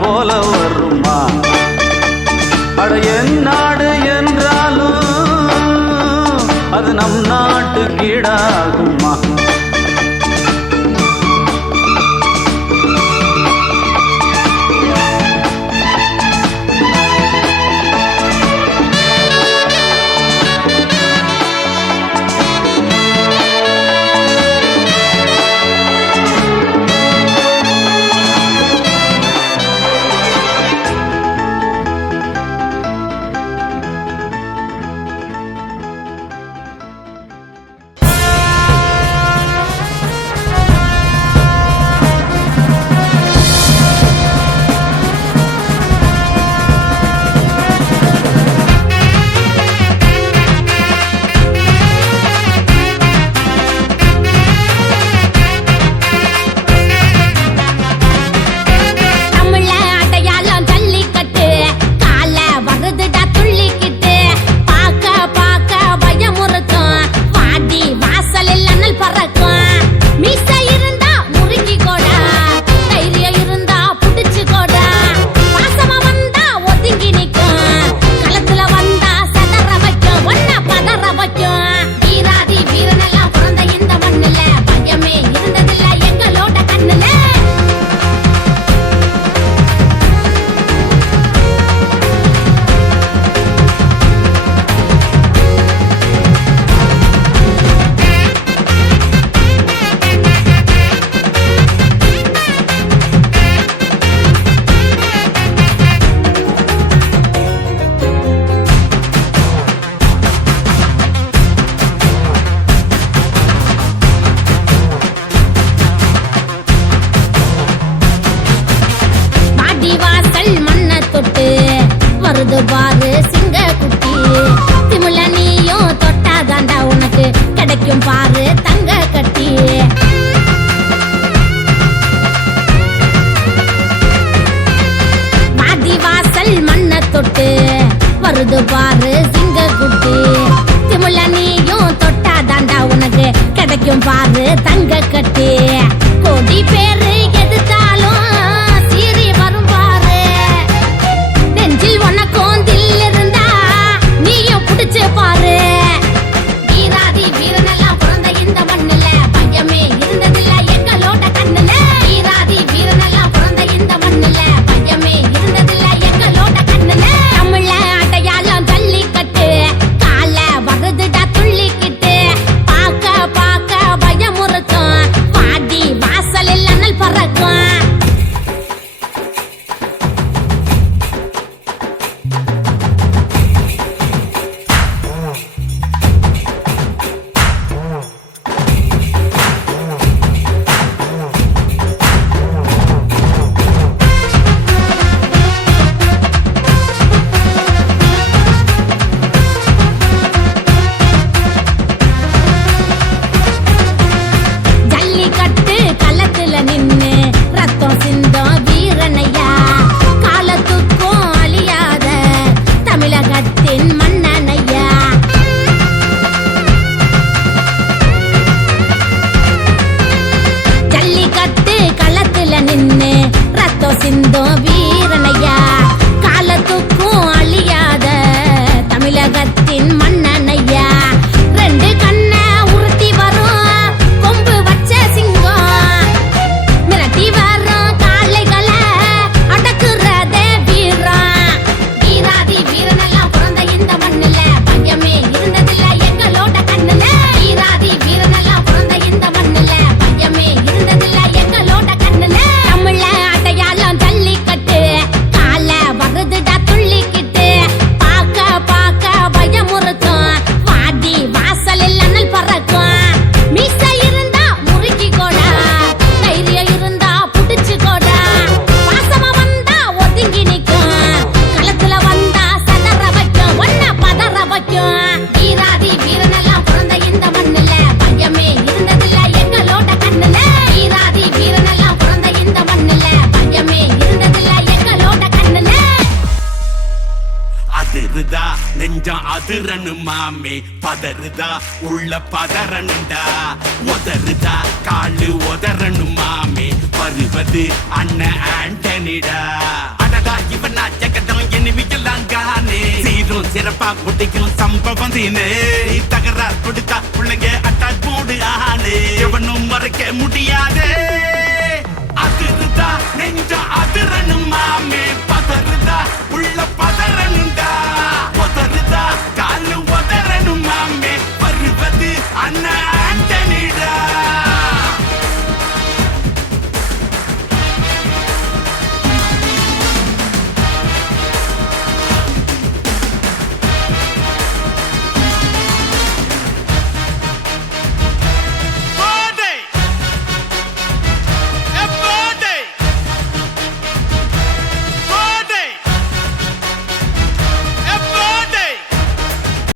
போல வருமா? அட என் நாடு என்றாலும் அது நம் நாட்டு கீடாகுமா? பாரு சிங்க குட்டி திமுல நீயும் தொட்டாதாண்டா உனக்கு கிடைக்கும் பாரு தங்க கட்டி. வாடி வாசல் மண்ண தொட்டு வருது பாரு சிங்க குட்டி திமுல நீயும் தொட்டாதாண்டா உனக்கு கிடைக்கும் பாரு தங்க கட்டி. கோடி பேரு எதிர்த்தாலும் சீறி வரும் பாரு நெஞ்சில் உனக்கும் தில் இருந்தா நீயும் புடிச்சு பாரு. வீராதி வீரனெல்லாம் பிறந்த இந்த மண்ணுல பையமே இருந்ததில்ல எங்களோட கண்ணுல. வீராதி வீரனெல்லாம் பிறந்த இந்த மண்ணுல பையமே இருந்ததில்ல எங்களோட கண்ணுல. தமிழ அடையாளம் ஜல்லிக்கட்டு கால வருதுடா துள்ளிக்கிட்டு பாக்க பாக்க பயமுறுத்தும் வாடி வாசலில் அனல் பறக்கும். ஜல்லிக்கட்டு களத்துல நின்னு ரத்தம் சிந்தும் வீரனையா காலத்துக்கும் அழியாத தமிழகத்தின் மன்னனையா. ஜல்லிக்கட்டு களத்துல நின்னு ரத்தம் சிந்தும் வீரனையா காலத்துக்கும் அழியாத தமிழகத்தின் மன்னனையா. ரெண்டு கண்ண உருட்டி வரும் கொம்பு வச்ச சிங்கம் மிரட்டி வரும் காளைகளை அடக்குறதே வீரம். வீராதி வீரனெல்லாம் பிறந்த இந்த மண்ணுல பையமே இருந்ததில்ல எங்களோட கண்ணுல. வீராதி வீரனெல்லாம் பிறந்த இந்த மண்ணுல பையமே இருந்ததில்ல எங்களோட கண்ணுல. தமிழ அடையாளம் ஜல்லிக்கட்டு உள்ள பதறனுண்டா உதறுதா காலு உதறணுமாமே வருவது அண்ணன் ஆண்டனிடா அடடா இவனா ஜெகதம் எனிமிக்கலாம் காணே சீரும் சிறப்பா குட்டிக்கும் சம்பவம் தீனே தகராறு கொடுத்தா பிள்ளைங்க அட்டாக் போடு ஆனே எவனும் மறைக்க முடியாதே அதிருதா நெஞ்ச அதிரணுமாமே பதறுதா உள்ள